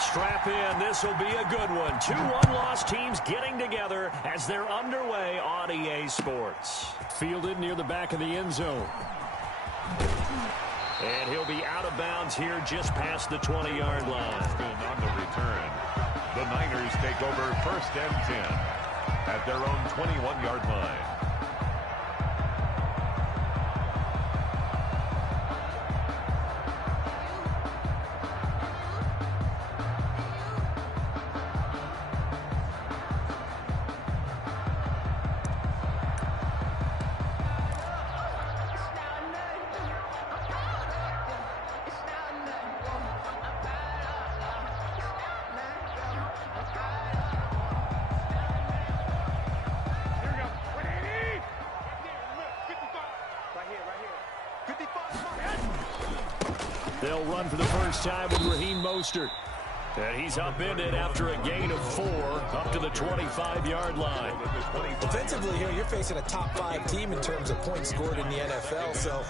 Strap in. This will be a good one. Two one-loss teams getting together as they're underway on EA Sports. Fielded near the back of the end zone. And he'll be out of bounds here just past the 20-yard line. On the return, the Niners take over 1st and 10 at their own 21-yard line. They'll run for the first time with Raheem Mostert. And he's upended after a gain of 4 up to the 25-yard line. Defensively here, you're facing a top-5 team in terms of points scored in the NFL. So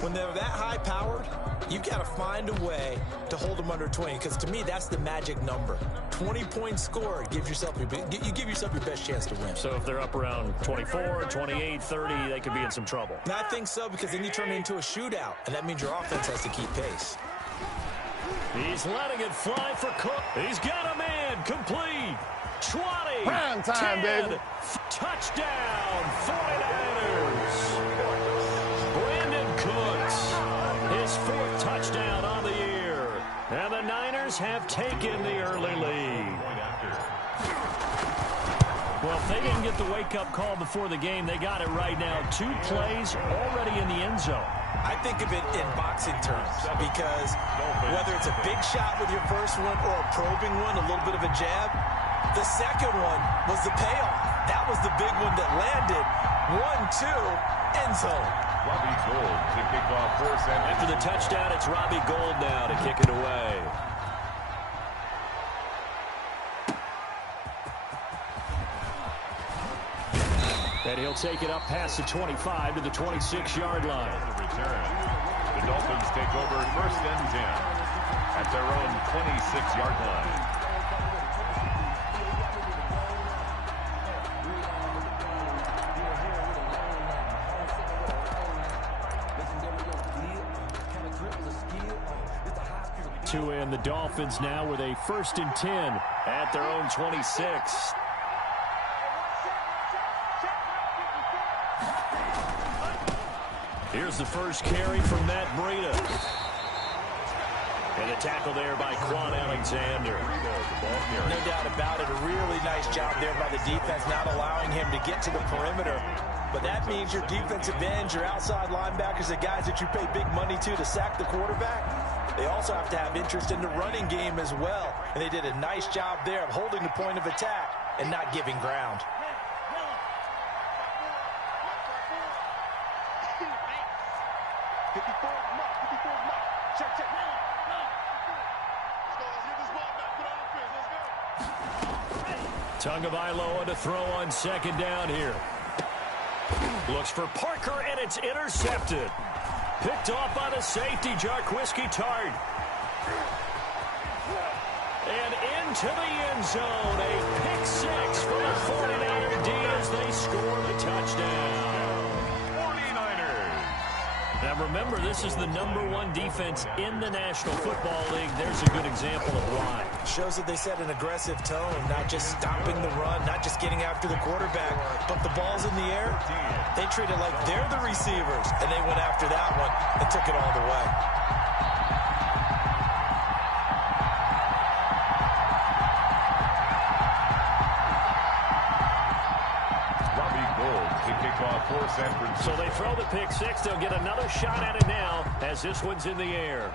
when they're that high-powered, you've got to find a way to hold them under 20. Because to me, that's the magic number. 20 points scored gives yourself you give yourself your best chance to win. So if they're up around 24, 28, 30, they could be in some trouble. And I think so, because then you turn it into a shootout, and that means your offense has to keep pace. He's letting it fly for Cook. He's got a man complete. 20. Prime time, 10, baby. Touchdown, 49ers. Brandon Cooks, his 4th touchdown on the year. And the Niners have taken the early lead. Well, if they didn't get the wake-up call before the game, they got it right now. 2 plays already in the end zone. I think of it in boxing terms, because whether it's a big shot with your first one or a probing one, a little bit of a jab, the second one was the payoff. That was the big one that landed. 1-2, end zone. Robbie Gould to kick off 4th and After the touchdown, it's Robbie Gould now to kick it away. And he'll take it up past the 25 to the 26-yard line. the return. The Dolphins take over 1st and 10 at their own 26-yard line. Two in, the Dolphins now with a 1st and 10 at their own 26. Here's the first carry from Matt Breida. And a tackle there by Quan Alexander. No doubt about it. A really nice job there by the defense, not allowing him to get to the perimeter. But that means your defensive ends, your outside linebackers, the guys that you pay big money to sack the quarterback, they also have to have interest in the running game as well. And they did a nice job there of holding the point of attack and not giving ground. Tagovailoa to throw on 2nd down here. Looks for Parker, and it's intercepted. Picked off by the safety, Jarquiski Tart. And into the end zone. A pick 6 for the 49er D as they score the touchdown. 49ers. Now remember, this is the #1 defense in the National Football League. There's a good example of why. Shows that they set an aggressive tone, not just stopping the run, not just getting after the quarterback, but the ball's in the air. They treat it like they're the receivers, and they went after that one and took it all the way. Robbie Gould to kick off for San Francisco. So they throw the pick 6. They'll get another shot at it now as this one's in the air.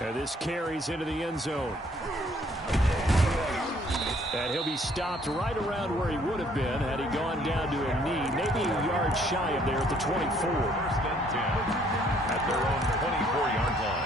And this carries into the end zone. And he'll be stopped right around where he would have been had he gone down to a knee, maybe a yard shy of there at the 24. 1st and 10 at their own 24-yard line.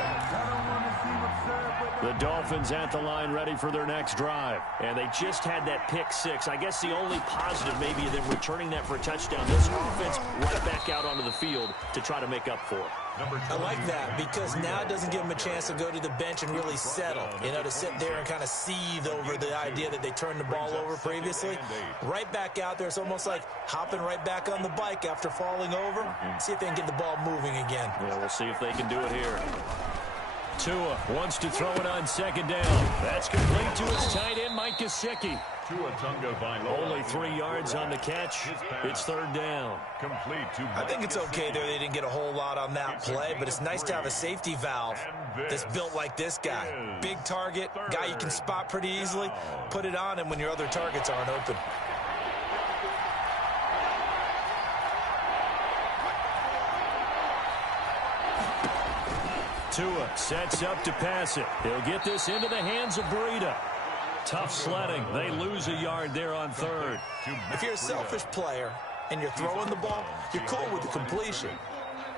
The Dolphins at the line ready for their next drive. And they just had that pick 6. I guess the only positive maybe of them returning that for a touchdown. This offense right back out onto the field to try to make up for it. I like that because now it doesn't give them a chance to go to the bench and really settle, to sit there and kind of seethe over the idea that they turned the ball over previously. Right back out there, it's almost like hopping right back on the bike after falling over. See if they can get the ball moving again. Yeah, we'll see if they can do it here. Tua wants to throw it on second down. That's complete to his tight end, Mike Gesicki. Only 3 yards on the catch. It's third down. I think it's okay there. They didn't get a whole lot on that play, but it's nice to have a safety valve that's built like this guy. Big target, guy you can spot pretty easily. Put it on him when your other targets aren't open. Tua sets up to pass it. He'll get this into the hands of Breida. Tough sledding. They lose a yard there on third. If you're a selfish player and you're throwing the ball, you're cool with the completion.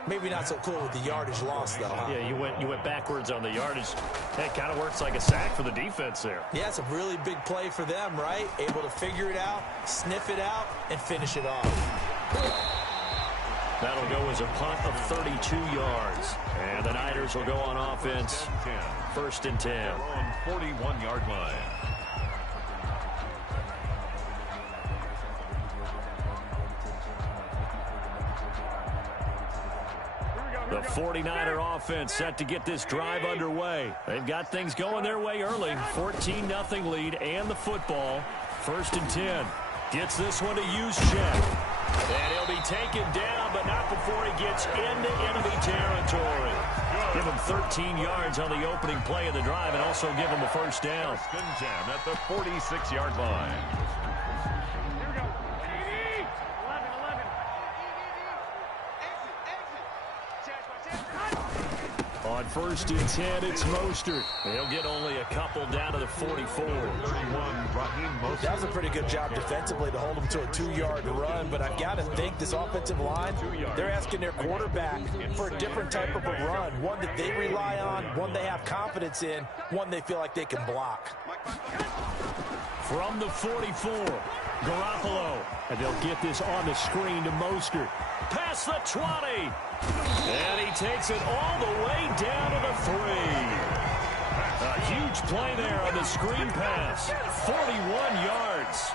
Maybe not so cool with the yardage loss, though. Huh? Yeah, you went backwards on the yardage. That kind of works like a sack for the defense there. Yeah, it's a really big play for them, right? Able to figure it out, sniff it out, and finish it off. That'll go as a punt of 32 yards. And the Niners will go on offense. First and 10. 41-yard line. The 49er offense set to get this drive underway. They've got things going their way early. 14-0 lead and the football. First and 10. Gets this one to Juszczyk. And he'll be taken down, but not before he gets into enemy territory. Give him 13 yards on the opening play of the drive and also give him a first down. First and 10 at the 46-yard line. On first and 10, it's Mostert. He'll get only a couple down to the 44. That was a pretty good job defensively to hold him to a 2-yard run, but I've got to think this offensive line, they're asking their quarterback for a different type of a run, one that they rely on, one they have confidence in, one they feel like they can block. From the 44, Garoppolo. And they'll get this on the screen to Mostert. Past the 20. And he takes it all the way down to the 3. A huge play there on the screen pass. 41 yards.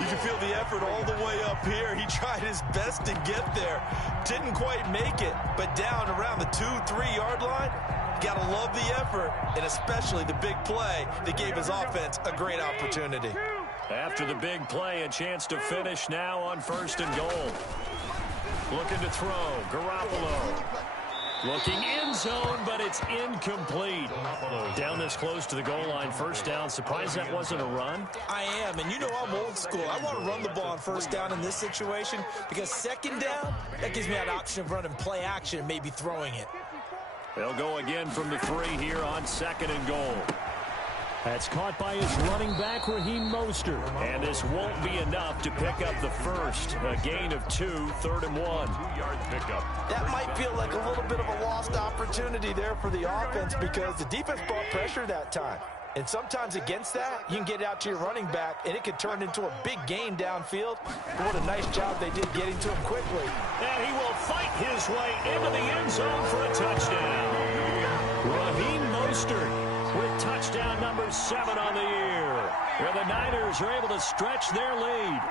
You can feel the effort all the way up here. He tried his best to get there. Didn't quite make it, but down around the 2-3 yard line. Got to love the effort, and especially the big play that gave his offense a great opportunity. After the big play, a chance to finish now on first and goal. Looking to throw. Garoppolo. Looking end zone, but it's incomplete. Down this close to the goal line, first down. Surprised that wasn't a run? I am, and you know I'm old school. I want to run the ball on first down in this situation because second down, that gives me that option of running play action and maybe throwing it. They'll go again from the 3 here on second and goal. That's caught by his running back, Raheem Mostert. And this won't be enough to pick up the first. A gain of 2, third and 1. 2-yard pickup. That might feel like a little bit of a lost opportunity there for the offense because the defense brought pressure that time. And sometimes against that, you can get out to your running back, and it could turn into a big gain downfield. But what a nice job they did getting to him quickly. And he will fight his way into the end zone for a touchdown. Raheem Mostert with touchdown number 7 on the year. Where the Niners are able to stretch their lead.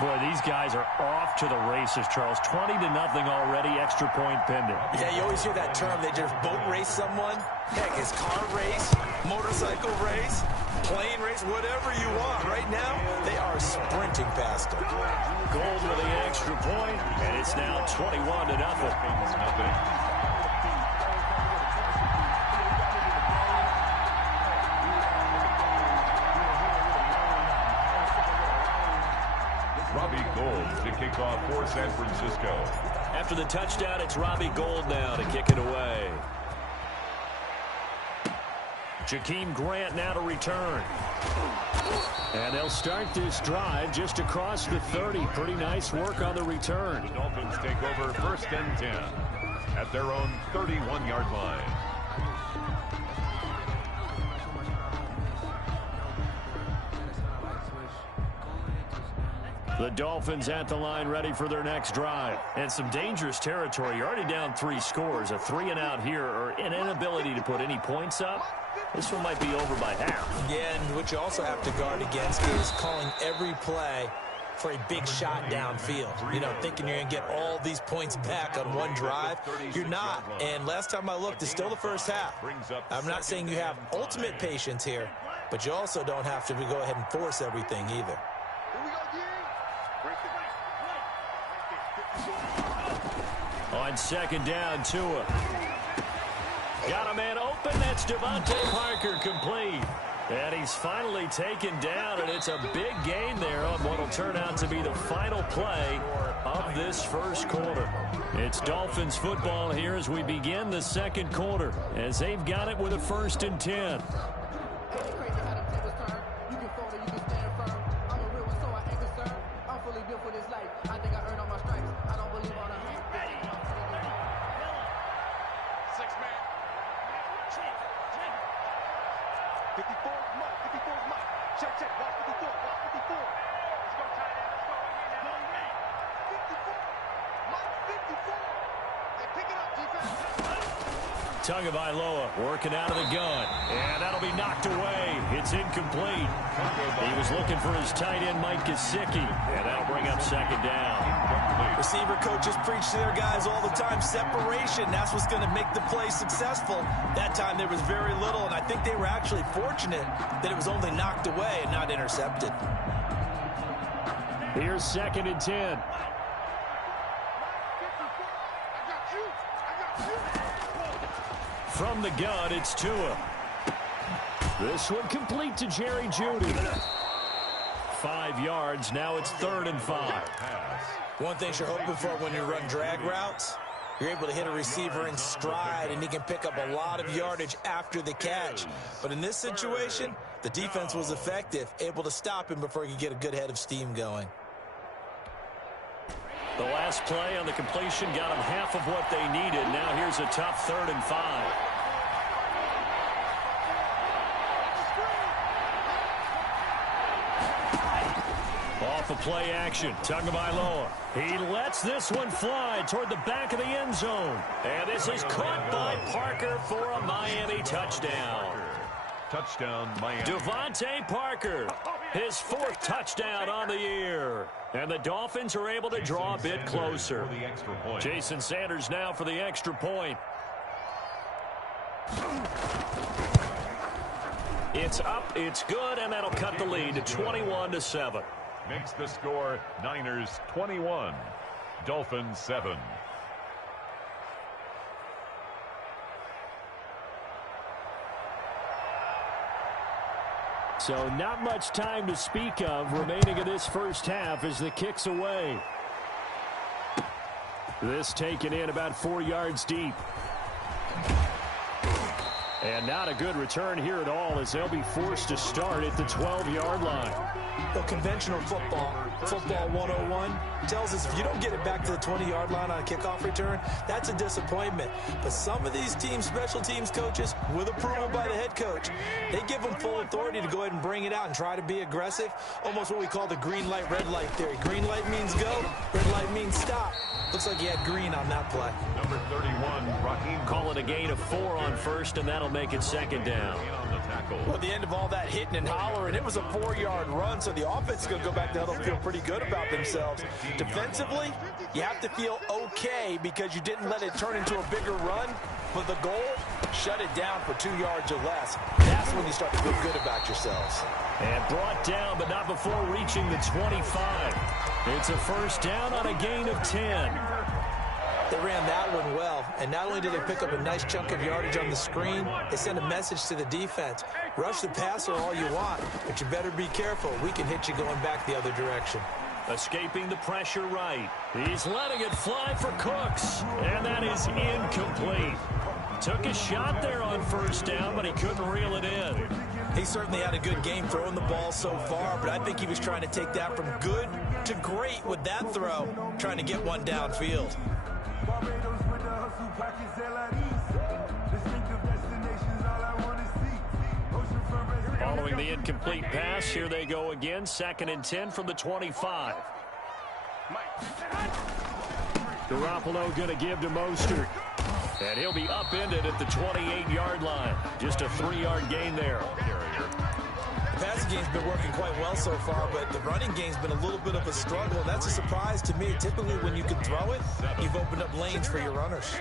Boy, these guys are off to the races, Charles. 20-0 already, extra point pending. Yeah, you always hear that term. They just boat race someone. Heck, it's car race, motorcycle race, plane race, whatever you want. Right now, they are sprinting past them. Gold with the extra point, and it's now 21-0. Robbie Gould to kick off for San Francisco. After the touchdown, it's Robbie Gould now to kick it away. Jakeem Grant now to return. And they'll start this drive just across the 30. Pretty nice work on the return. The Dolphins take over first and 10 at their own 31-yard line. The Dolphins at the line ready for their next drive. And some dangerous territory. You're already down 3 scores. A 3-and-out here or an inability to put any points up. This one might be over by half. Yeah, and what you also have to guard against is calling every play for a big shot downfield. You know, thinking you're going to get all these points back on one drive. You're not. And last time I looked, it's still the first half. I'm not saying you have ultimate patience here, but you also don't have to go ahead and force everything either. On second down, Tua. Got a man open. That's Devontae Parker complete. And he's finally taken down, and it's a big gain there on what will turn out to be the final play of this first quarter. It's Dolphins football here as we begin the second quarter, as they've got it with a 1st and 10. Tagovailoa working out of the gun, and that'll be knocked away. It's incomplete. He was looking for his tight end, Mike Gesicki, and that'll bring up second down. Receiver coaches preach to their guys all the time. Separation, that's what's going to make the play successful. That time there was very little, and I think they were actually fortunate that it was only knocked away and not intercepted. Here's 2nd and 10. From the gun, it's Tua. This one complete to Jerry Jeudy. 5 yards. Now it's 3rd and 5. One thing you're hoping for when you run drag routes, you're able to hit a receiver in stride, and he can pick up a lot of yardage after the catch. But in this situation, the defense was effective, able to stop him before he could get a good head of steam going. The last play on the completion got them half of what they needed. Now here's a tough 3rd and 5. Off of play action, Tagovailoa. He lets this one fly toward the back of the end zone. And this is caught by Parker for a Miami touchdown. Touchdown, Miami. Devontae Parker, his 4th touchdown on the year. And the Dolphins are able to draw a bit closer. Jason Sanders now for the extra point. It's up, it's good, and that'll cut the lead to 21-7. Makes the score Niners 21, Dolphins 7. So not much time to speak of remaining in this first half as the kick's away. This taken in about 4 yards deep. And not a good return here at all as they'll be forced to start at the 12-yard line. Well, conventional football 101, tells us if you don't get it back to the 20-yard line on a kickoff return, that's a disappointment. But some of these teams, special teams coaches, with approval by the head coach, they give them full authority to go ahead and bring it out and try to be aggressive, almost what we call the green light, red light theory. Green light means go, red light means stop. Looks like he had green on that play. Number 31, Raheem. Call it a gain of 4 on first, and that'll make it second down. Well, at the end of all that hitting and hollering, it was a 4-yard run, so the offense is going to go back there. They'll feel pretty good about themselves. Defensively, you have to feel okay because you didn't let it turn into a bigger run. But the goal, shut it down for 2 yards or less. That's when you start to feel good about yourselves. And brought down, but not before reaching the 25. It's a first down on a gain of 10. They ran that one well, and not only did they pick up a nice chunk of yardage on the screen, they sent a message to the defense. Rush the passer all you want, but you better be careful. We can hit you going back the other direction. Escaping the pressure right. He's letting it fly for Cooks, and that is incomplete. Took a shot there on first down, but he couldn't reel it in. He certainly had a good game throwing the ball so far, but I think he was trying to take that from good to great with that throw, trying to get one downfield. Following the incomplete pass, here they go again. 2nd and 10 from the 25. Garoppolo going to give to Mostert. And he'll be upended at the 28-yard line. Just a 3-yard gain there. The passing game's been working quite well so far, but the running game's been a little bit of a struggle. That's a surprise to me. Typically, when you can throw it, you've opened up lanes for your runners.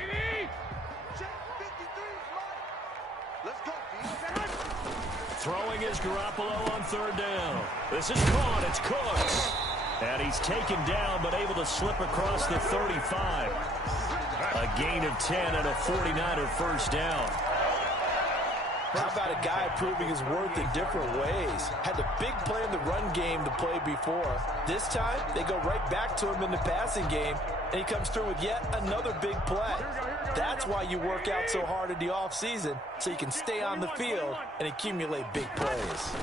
Throwing is Garoppolo on 3rd down. This is caught. It's Cooks. And he's taken down, but able to slip across the 35. A gain of 10 and a 49er first down. How about a guy proving his worth in different ways? Had the big play in the run game to play before. This time, they go right back to him in the passing game, and he comes through with yet another big play. That's why you work out so hard in the offseason, so you can stay on the field and accumulate big plays.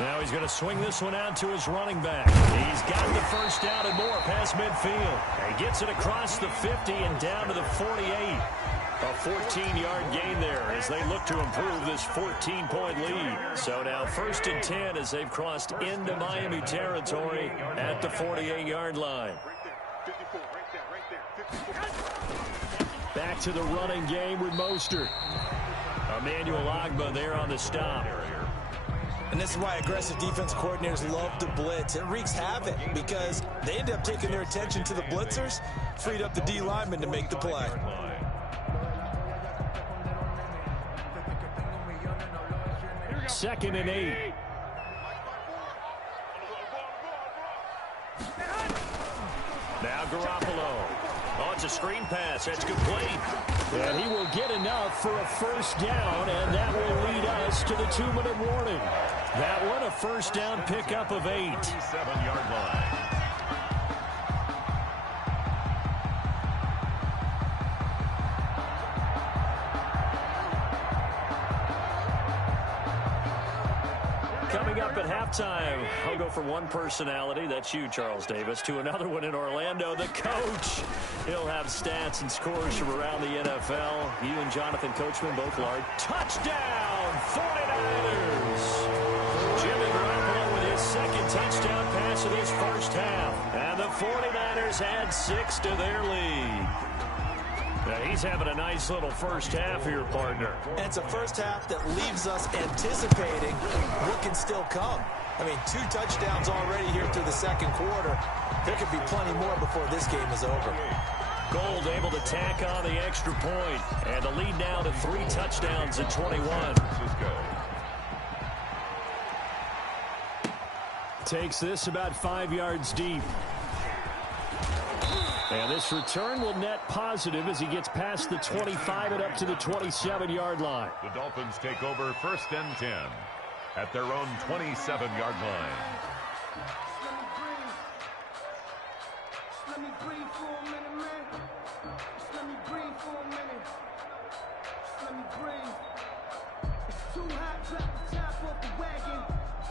Now he's going to swing this one out to his running back. He's got the first down and more past midfield. He gets it across the 50 and down to the 48. A 14-yard gain there as they look to improve this 14-point lead. So now 1st and 10 as they've crossed into Miami territory at the 48-yard line. Back to the running game with Mostert. Emmanuel Ogbah there on the stop. And this is why aggressive defense coordinators love to blitz. It wreaks havoc because they end up taking their attention to the blitzers, freed up the D lineman to make the play. 2nd and 8. Now Garoppolo. Oh, it's a screen pass. That's complete. And he will get enough for a first down, and that will lead us to the 2-minute warning. That one, a first down pickup of 8. 7-yard line. Coming up at halftime, I'll go from one personality, that's you, Charles Davis, to another one in Orlando, the coach. He'll have stats and scores from around the NFL. You and Jonathan Coachman both large. Touchdown, 49ers! Jimmy Garoppolo with his 2nd touchdown pass of this first half. And the 49ers add 6 to their lead. Now he's having a nice little first half here, partner. And it's a first half that leaves us anticipating what can still come. I mean, 2 touchdowns already here through the 2nd quarter. There could be plenty more before this game is over. Gold able to tack on the extra point. And the lead now to 3 touchdowns at 21. Takes this about 5 yards deep. And this return will net positive as he gets past the 25 and up to the 27-yard line. The Dolphins take over 1st and 10 at their own 27-yard line. Let me breathe for a minute, man. Let me breathe for a minute. Let me breathe. It's too hot, drop the top off the wagon.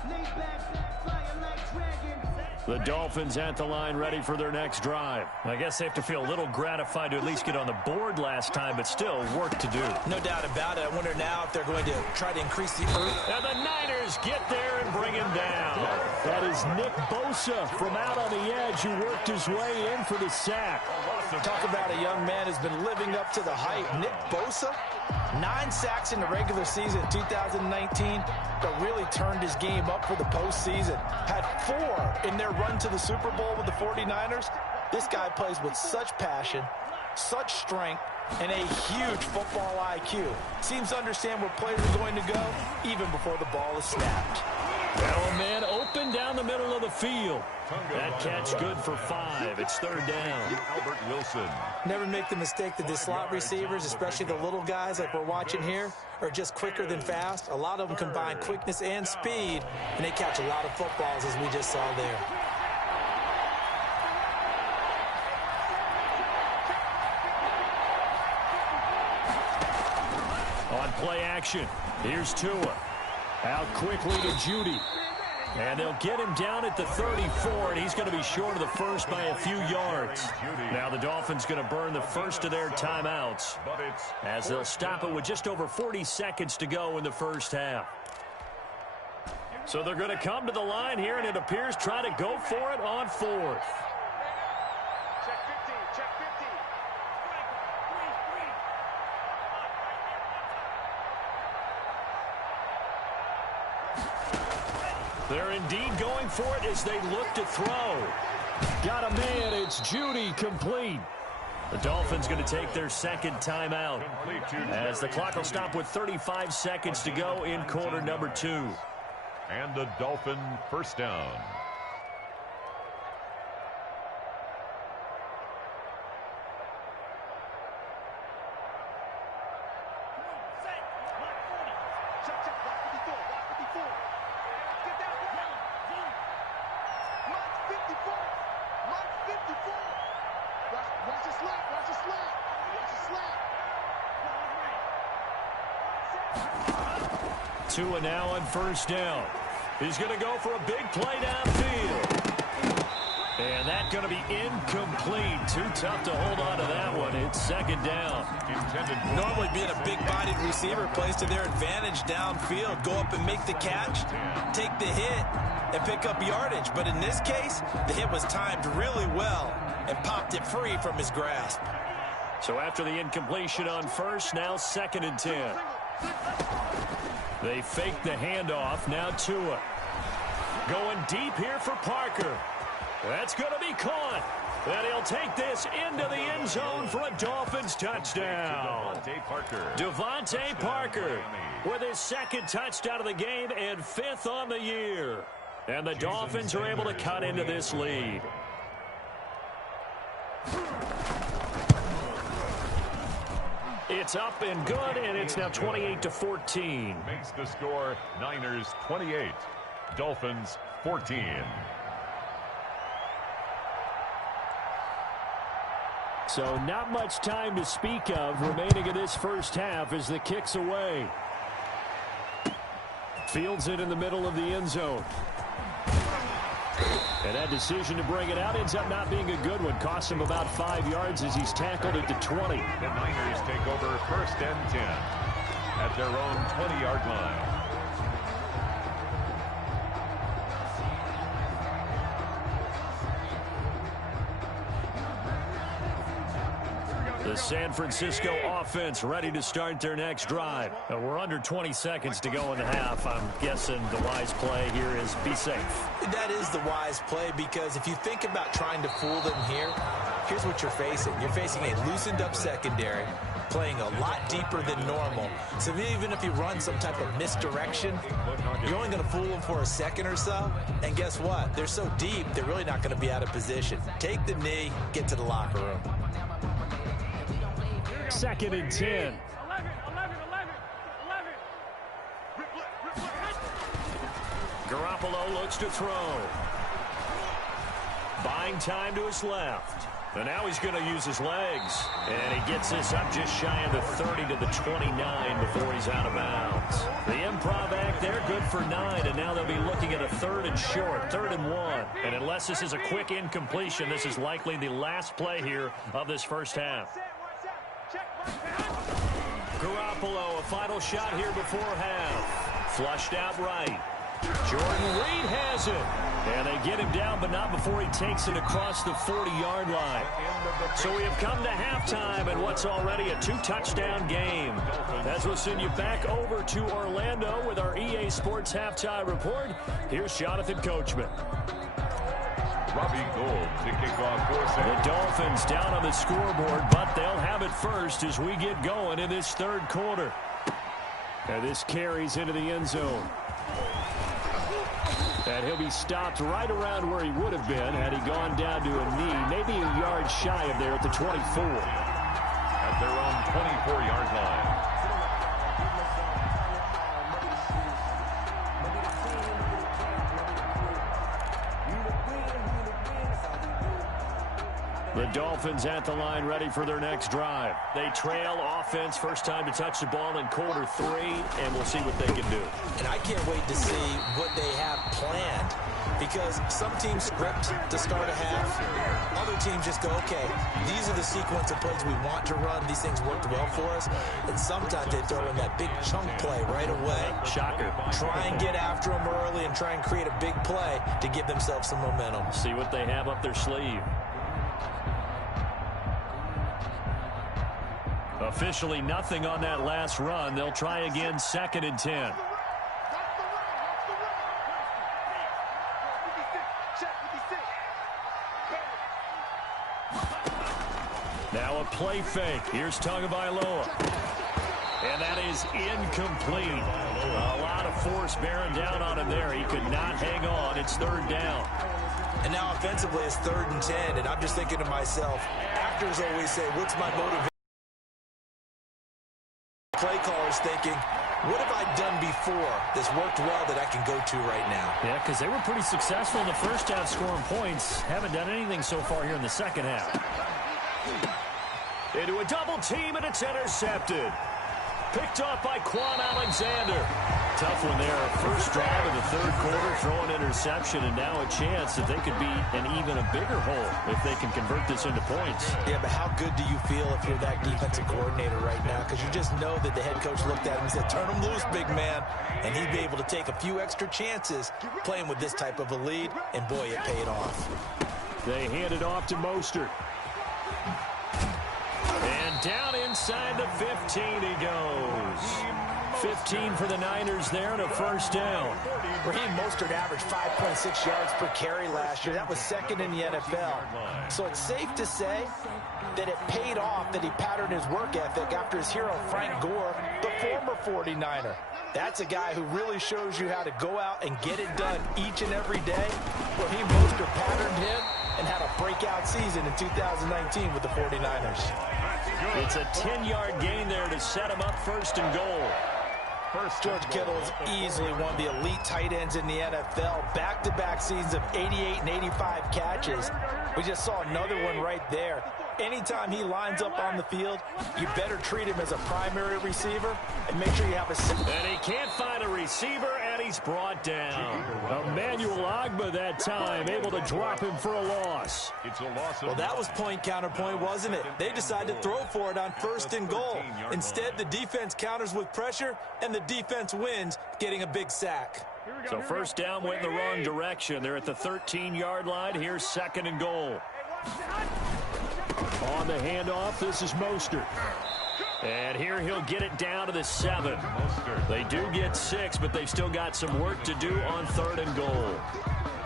Lay back, flying like dragon. The Dolphins at the line ready for their next drive. I guess they have to feel a little gratified to at least get on the board last time, but still work to do. No doubt about it. I wonder now if they're going to try to increase the earth. And the Niners get there and bring him down. That is Nick Bosa from out on the edge who worked his way in for the sack. Talk about a young man who's been living up to the hype. Nick Bosa, 9 sacks in the regular season in 2019, but really turned his game up for the postseason. Had 4 in their run to the Super Bowl with the 49ers. This guy plays with such passion, such strength, and a huge football IQ. Seems to understand where players are going to go even before the ball is snapped. Now a man open down the middle of the field. That catch good for 5. It's 3rd down. Albert Wilson. Never make the mistake that the slot receivers, especially the little guys like we're watching here, are just quicker than fast. A lot of them combine quickness and speed, and they catch a lot of footballs as we just saw there. On play action, here's Tua. Out quickly to Judy. And they'll get him down at the 34, and he's going to be short of the first by a few yards. Now the Dolphins going to burn the first of their timeouts as they'll stop it with just over 40 seconds to go in the first half. So they're going to come to the line here, and it appears try to go for it on fourth. Check 15, check 15. They're indeed going for it as they look to throw. Got him in. It's Judy, complete. The Dolphins going to take their second timeout as the clock will stop with 35 seconds to go in quarter number 2. And the Dolphin first down. Tua now on first down. He's going to go for a big play downfield. And that's going to be incomplete. Too tough to hold on to that one. It's second down. Normally being a big-bodied receiver plays to their advantage downfield. Go up and make the catch, take the hit, and pick up yardage. But in this case, the hit was timed really well and popped it free from his grasp. So after the incompletion on first, now second and 10. They fake the handoff. Now Tua. Going deep here for Parker. That's going to be caught. And he'll take this into the end zone for a Dolphins touchdown. Devontae Parker with his second touchdown of the game and fifth on the year. And the Dolphins are able to cut into this lead. It's up and good, and it's now 28-14. Makes the score Niners 28, Dolphins 14. So not much time to speak of remaining in this first half as the kick's away. Fields it in the middle of the end zone. And that decision to bring it out ends up not being a good one. Costs him about 5 yards as he's tackled at the 20. The Niners take over first and 10 at their own 20-yard line. The San Francisco offense ready to start their next drive. We're under 20 seconds to go in the half. I'm guessing the wise play here is be safe. That is the wise play, because if you think about trying to fool them here, here's what you're facing. You're facing a loosened up secondary, playing a lot deeper than normal. So even if you run some type of misdirection, you're only going to fool them for a second or so. And guess what? They're so deep, they're really not going to be out of position. Take the knee, get to the locker room. Second and 10. Garoppolo looks to throw. Buying time to his left. And now he's going to use his legs. And he gets this up just shy of the 30 to the 29 before he's out of bounds. The improv act there, good for 9. And now they'll be looking at a third and short, 3rd and 1. And unless this is a quick incompletion, this is likely the last play here of this first half. Garoppolo, a final shot here before half. Flushed out right. Jordan Reed has it. And they get him down, but not before he takes it across the 40-yard line. So we have come to halftime and what's already a 2-touchdown game. As we'll send you back over to Orlando with our EA Sports Halftime Report, here's Jonathan Coachman. Robbie Gould to kick off for the Dolphins down on the scoreboard, but they'll have it first as we get going in this third quarter. And this carries into the end zone. And he'll be stopped right around where he would have been had he gone down to a knee, maybe a yard shy of there at the 24. At their own 24-yard line. The Dolphins at the line ready for their next drive. They trail offense, first time to touch the ball in quarter 3, and we'll see what they can do. And I can't wait to see what they have planned, because some teams script to start a half. Other teams just go, okay, these are the sequence of plays we want to run. These things worked well for us. And sometimes they throw in that big chunk play right away. Shocker. Try and get after them early and try and create a big play to give themselves some momentum. See what they have up their sleeve. Officially nothing on that last run. They'll try again, 2nd and 10. Now a play fake. Here's Tagovailoa. And that is incomplete. A lot of force bearing down on him there. He could not hang on. It's 3rd down. And now offensively it's 3rd and 10. And I'm just thinking to myself, actors always say, what's my motivation? Play callers thinking, what have I done before that's worked well that I can go to right now? Yeah, because they were pretty successful in the first half scoring points. Haven't done anything so far here in the second half. Into a double team, and it's intercepted. Picked off by Quan Alexander. Tough one there. First drive of the 3rd quarter, throw an interception, and now a chance that they could be in even a bigger hole if they can convert this into points. Yeah, but how good do you feel if you're that defensive coordinator right now? Because you just know that the head coach looked at him and said, turn him loose, big man. And he'd be able to take a few extra chances playing with this type of a lead, and boy, it paid off. They hand it off to Mostert. And down inside the 15 he goes. 15 for the Niners there and a 1st down. Raheem Mostert averaged 5.6 yards per carry last year. That was 2nd in the NFL. So it's safe to say that it paid off that he patterned his work ethic after his hero Frank Gore, the former 49er. That's a guy who really shows you how to go out and get it done each and every day. Raheem Mostert patterned him and had a breakout season in 2019 with the 49ers. It's a 10-yard gain there to set him up 1st and goal. George Kittle is easily one of the elite tight ends in the NFL. Back-to-back seasons of 88 and 85 catches. We just saw another one right there. Anytime he lines up on the field, you better treat him as a primary receiver and make sure you have a... And he can't find a receiver, and he's brought down. Emmanuel Ogbah that time, able to drop him for a loss. Well, that was point counterpoint, wasn't it? They decided to throw for it on 1st and goal. Instead, the defense counters with pressure, and the defense wins, getting a big sack. So 1st down went in the wrong direction. They're at the 13-yard line. Here's 2nd and goal. On the handoff, this is Mostert. And here he'll get it down to the 7. They do get 6, but they've still got some work to do on 3rd and goal.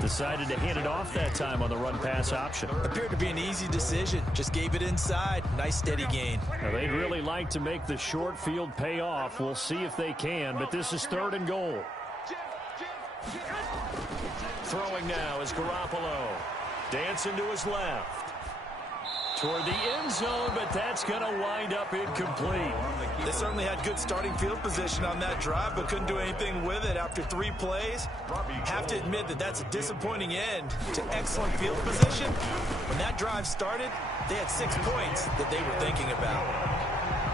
Decided to hand it off that time on the run-pass option. Appeared to be an easy decision. Just gave it inside. Nice steady gain. Now, they'd really like to make the short field pay off. We'll see if they can, but this is 3rd and goal. Throwing now is Garoppolo. Dancing to his left. Toward the end zone, but that's going to wind up incomplete. They certainly had good starting field position on that drive, but couldn't do anything with it after 3 plays. Have to admit that that's a disappointing end to excellent field position. When that drive started, they had 6 points that they were thinking about.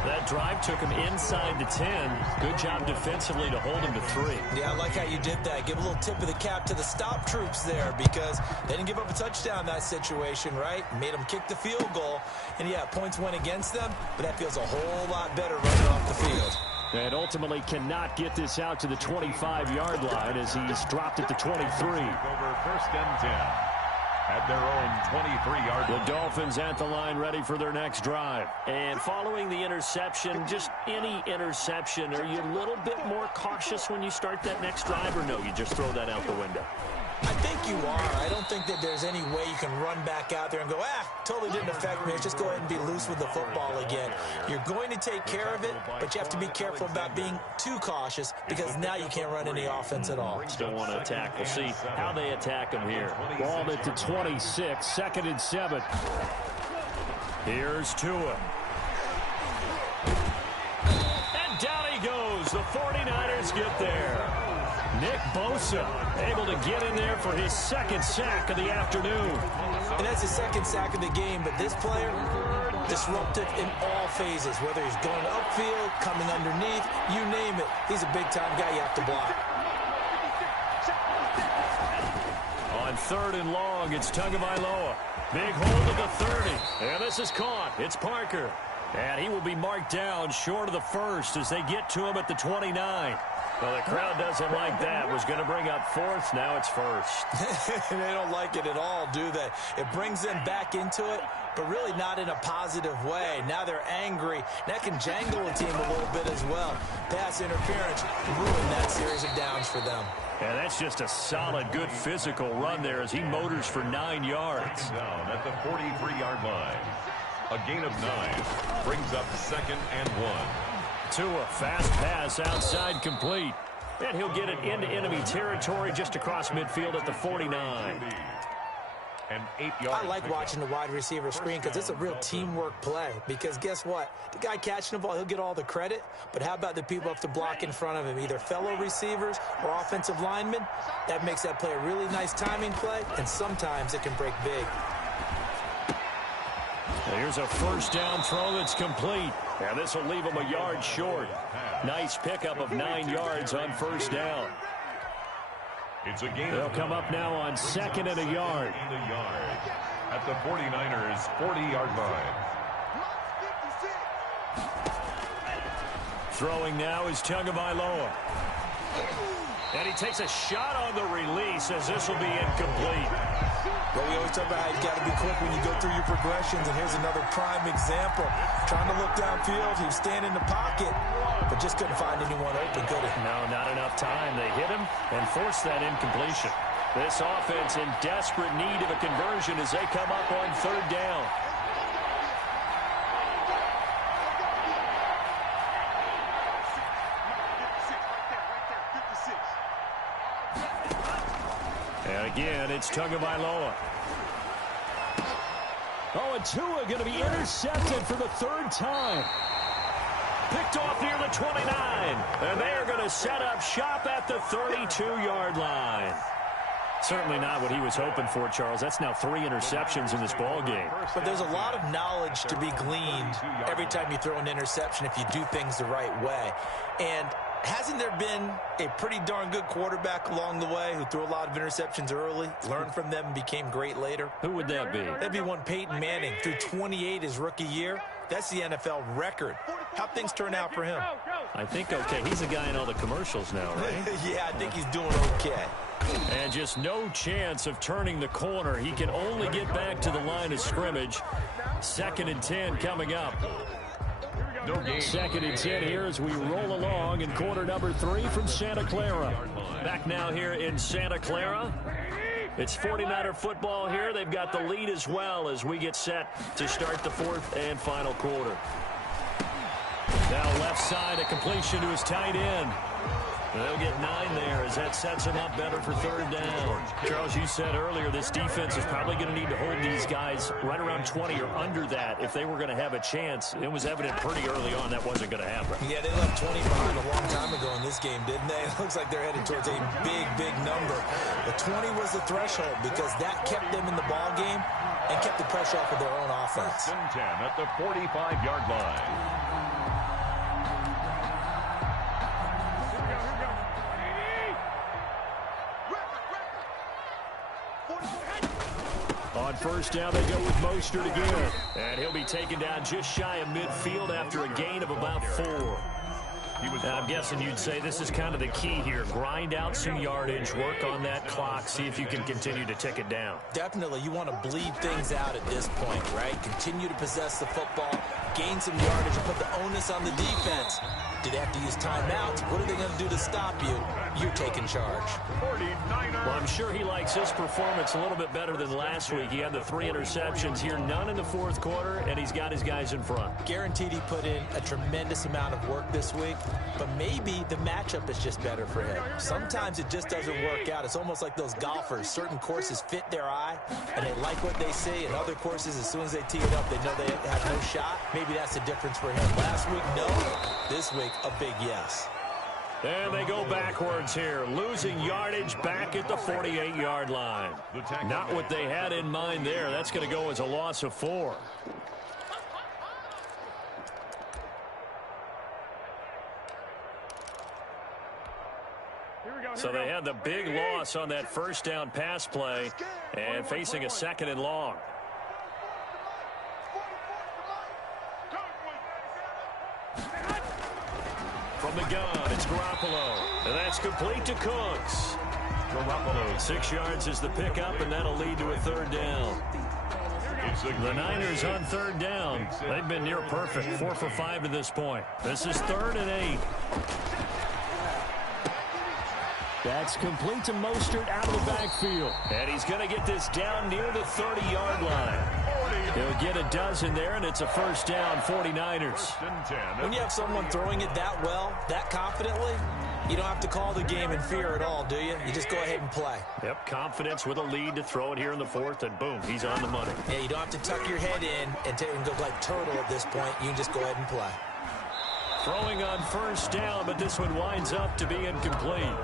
That drive took him inside the 10. Good job defensively to hold him to 3. Yeah, I like how you did that. Give a little tip of the cap to the stop troops there because they didn't give up a touchdown in that situation, right? Made them kick the field goal. And, yeah, points went against them, but that feels a whole lot better running off the field. And ultimately cannot get this out to the 25-yard line as he's dropped at the 23. Over 1st and 10. At their own 23-yard line. The Dolphins at the line ready for their next drive. And following the interception, just any interception, are you a little bit more cautious when you start that next drive, or no, you just throw that out the window? I think you are. I don't think that there's any way you can run back out there and go, totally didn't affect me. Let's just go ahead and be loose with the football again. You're going to take care of it, but you have to be careful about being too cautious because now you can't run any offense at all. Still want to attack. We'll see how they attack him here. Ball at the 26, 2nd and 7. Here's Tua. And down he goes. The 49ers get there. Nick Bosa able to get in there for his 2nd sack of the afternoon. And that's his 2nd sack of the game, but this player, disruptive in all phases, whether he's going upfield, coming underneath, you name it. He's a big-time guy you have to block. 3rd and long. It's Tagovailoa. Big hold of the 30. And this is caught. It's Parker. And he will be marked down short of the first as they get to him at the 29. Well, the crowd doesn't like that. Was going to bring up 4th. Now it's 1st. They don't like it at all, do they? It brings them back into it, but really not in a positive way. Now they're angry. That can jangle a team a little bit as well. Pass interference ruined that series of downs for them. And that's just a solid, good physical run there as he motors for 9 yards. Down at the 43-yard line. A gain of 9 brings up 2nd and 1. Tua, fast pass outside, complete. And he'll get it into enemy territory just across midfield at the 49. An 8-yard. I like watching the wide receiver screen because it's a real teamwork play. Because guess what? The guy catching the ball, he'll get all the credit. But how about the people up to block in front of him, either fellow receivers or offensive linemen? That makes that play a really nice timing play, and sometimes it can break big. Here's a 1st down throw that's complete. And this will leave him a yard short. Nice pickup of 9 yards on 1st down. It's a gain. They'll come up now on 2nd and a yard. At the 49ers 40-yard line. Throwing now is Tagovailoa. And he takes a shot on the release as this will be incomplete. Well, we always talk about how you got to be quick when you go through your progressions, and here's another prime example. Trying to look downfield, he was standing in the pocket, but just couldn't find anyone open, could he? No, not enough time. They hit him and forced that incompletion. This offense in desperate need of a conversion as they come up on 3rd down. And again, it's Tagovailoa. Oh, and Tua going to be intercepted for the 3rd time. Picked off near the 29. And they are going to set up shop at the 32-yard line. Certainly not what he was hoping for, Charles. That's now 3 interceptions in this ball game. But there's a lot of knowledge to be gleaned every time you throw an interception if you do things the right way. And hasn't there been a pretty darn good quarterback along the way who threw a lot of interceptions early, learned from them, and became great later? Who would that be? That'd be one Peyton Manning, threw 28 his rookie year. That's the NFL record. How'd things turn out for him? I think okay. He's a guy in all the commercials now, right? Yeah, I think he's doing okay. And just no chance of turning the corner. He can only get back to the line of scrimmage. 2nd and 10 coming up. No gain. 2nd and 10 here as we roll along in quarter number 3 from Santa Clara. Back now here in Santa Clara. It's 49er football here. They've got the lead as well as we get set to start the 4th and final quarter. Now left side, a completion to his tight end. They'll get 9 there as that sets him up better for 3rd down. Charles, you said earlier this defense is probably going to need to hold these guys right around 20 or under that if they were going to have a chance. It was evident pretty early on that wasn't going to happen. Yeah, they left 20 behind a long time ago in this game, didn't they? It looks like they're headed towards a big, big number. But 20 was the threshold because that kept them in the ball game and kept the pressure off of their own offense. 1st and 10 at the 45-yard line. On 1st down, they go with Mostert again. And he'll be taken down just shy of midfield after a gain of about 4. I'm guessing you'd say this is kind of the key here. Grind out some yardage, work on that clock, see if you can continue to tick it down. Definitely. You want to bleed things out at this point, right? Continue to possess the football, gain some yardage, and put the onus on the defense. Do they have to use timeouts? What are they going to do to stop you? You're taking charge. Well, I'm sure he likes his performance a little bit better than last week. He had the 3 interceptions here, none in the 4th quarter, and he's got his guys in front. Guaranteed he put in a tremendous amount of work this week, but maybe the matchup is just better for him. Sometimes it just doesn't work out. It's almost like those golfers. Certain courses fit their eye, and they like what they see, and other courses, as soon as they tee it up, they know they have no shot. Maybe that's the difference for him. Last week, no. This week, a big yes. And they go backwards here, losing yardage back at the 48-yard line. Not what they had in mind there. That's going to go as a loss of 4. Here So they had the big loss on that first down pass play and facing a second and long. From the gun, it's Garoppolo. And that's complete to Cooks. Garoppolo, 6 yards is the pickup, and that'll lead to a third down. The Niners on third down. They've been near perfect, 4 for 5 to this point. This is 3rd and 8. That's complete to Mostert out of the backfield. And he's going to get this down near the 30-yard line. He'll get a dozen there, and it's a first down, 49ers. When you have someone throwing it that well, that confidently, you don't have to call the game in fear at all, do you? You just go ahead and play. Yep, confidence with a lead to throw it here in the 4th, and boom, he's on the money. Yeah, you don't have to tuck your head in and go like turtle at this point. You can just go ahead and play. Throwing on first down, but this one winds up to be incomplete.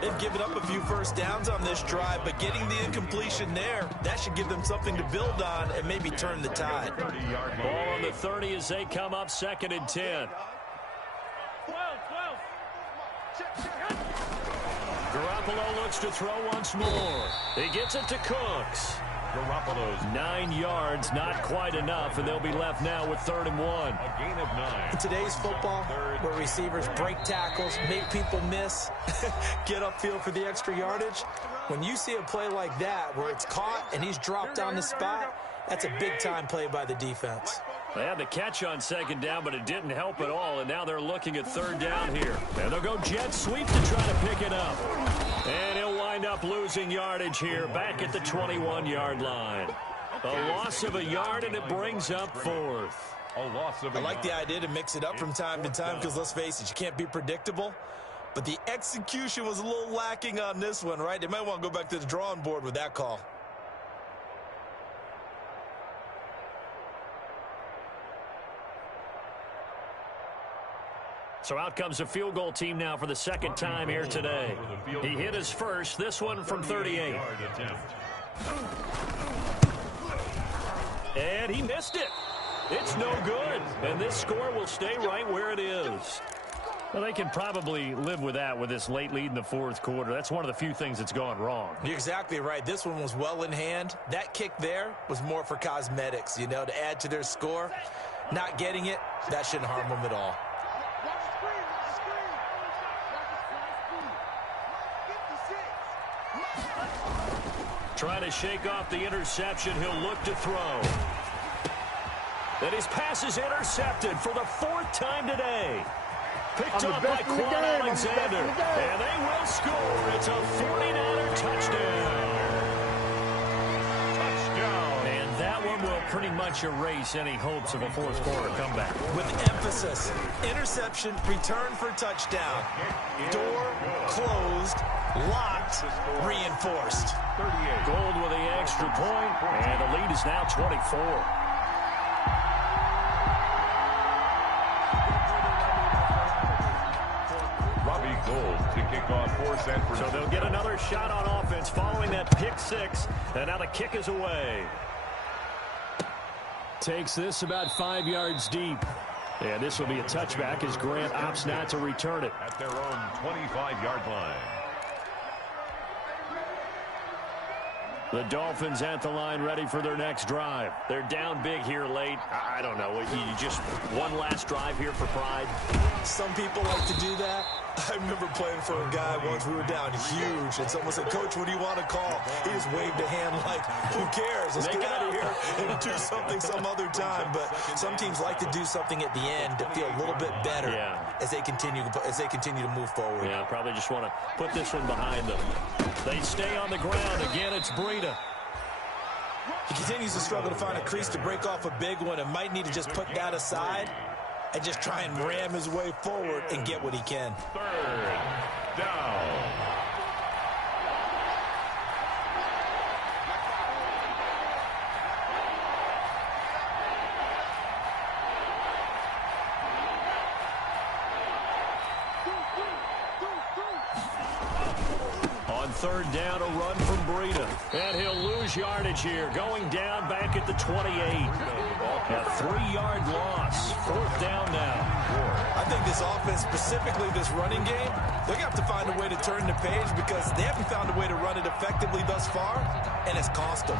They've given up a few first downs on this drive, but getting the incompletion there, that should give them something to build on and maybe turn the tide. Ball on the 30 as they come up 2nd and 10. Garoppolo looks to throw once more. He gets it to Cooks. Garoppolo's 9 yards, not quite enough, and they'll be left now with 3rd and 1. A gain of 9. In today's football, where receivers break tackles, make people miss, get upfield for the extra yardage, when you see a play like that where it's caught and he's dropped on the spot, that's a big-time play by the defense. They had the catch on 2nd down, but it didn't help at all, and now they're looking at 3rd down here. And they'll go jet sweep to try to pick it up. And he'll wind up losing yardage here back at the 21-yard line. A loss of a yard, and it brings up 4th. I like the idea to mix it up from time to time because, let's face it, you can't be predictable. But the execution was a little lacking on this one, right? They might want to go back to the drawing board with that call. So out comes a field goal team now for the 2nd time here today. He hit his first, this one from 38. And he missed it. It's no good. And this score will stay right where it is. Well, they can probably live with that with this late lead in the 4th quarter. That's one of the few things that's gone wrong. You're exactly right. This one was well in hand. That kick there was more for cosmetics, you know, to add to their score. Not getting it, that shouldn't harm them at all. Trying to shake off the interception. He'll look to throw. And his pass is intercepted for the 4th time today. Picked up by Quan Alexander. And they will score. It's a 49er touchdown. And that one will pretty much erase any hopes of a 4th quarter comeback. With emphasis, interception, return for touchdown. Door closed, locked, reinforced. Gold with the extra point, and the lead is now 24. Robbie Gould to kick off for San Francisco. So they'll get another shot on offense following that pick 6, and now the kick is away. Takes this about 5 yards deep. And this will be a touchback as Grant opts not to return it. At their own 25-yard line. The Dolphins at the line ready for their next drive. They're down big here late. I don't know. You just one last drive here for pride. Some people like to do that. I remember playing for a guy once. We were down huge, and someone said, "Coach, what do you want to call?" He just waved a hand like, "Who cares? Let's get out of here and do something some other time." But some teams like to do something at the end to feel a little bit better as they continue to move forward. Yeah, probably just want to put this one behind them. They stay on the ground. Again, it's Breida. He continues to struggle to find a crease to break off a big one and might need to just put that aside and just try and ram his way forward and get what he can. 3rd down. On 3rd down, a run from Breida. And he'll lose yardage here, going down back at the 28. A 3-yard loss. 4th down now. I think this offense, specifically this running game, they're going to have to find a way to turn the page because they haven't found a way to run it effectively thus far, and it's cost them.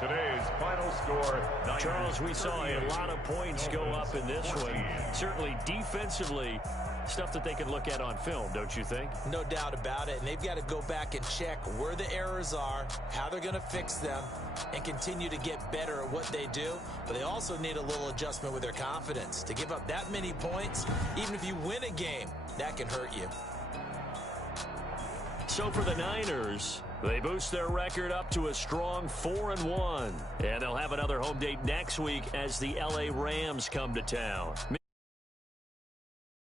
Today's final score, Charles, we saw a lot of points go up in this one. Certainly defensively, stuff that they can look at on film, don't you think? No doubt about it, and they've got to go back and check where the errors are, how they're going to fix them, and continue to get better at what they do. But they also need a little adjustment with their confidence. To give up that many points, even if you win a game, that can hurt you. So for the Niners, they boost their record up to a strong 4-1. And they'll have another home date next week as the LA Rams come to town.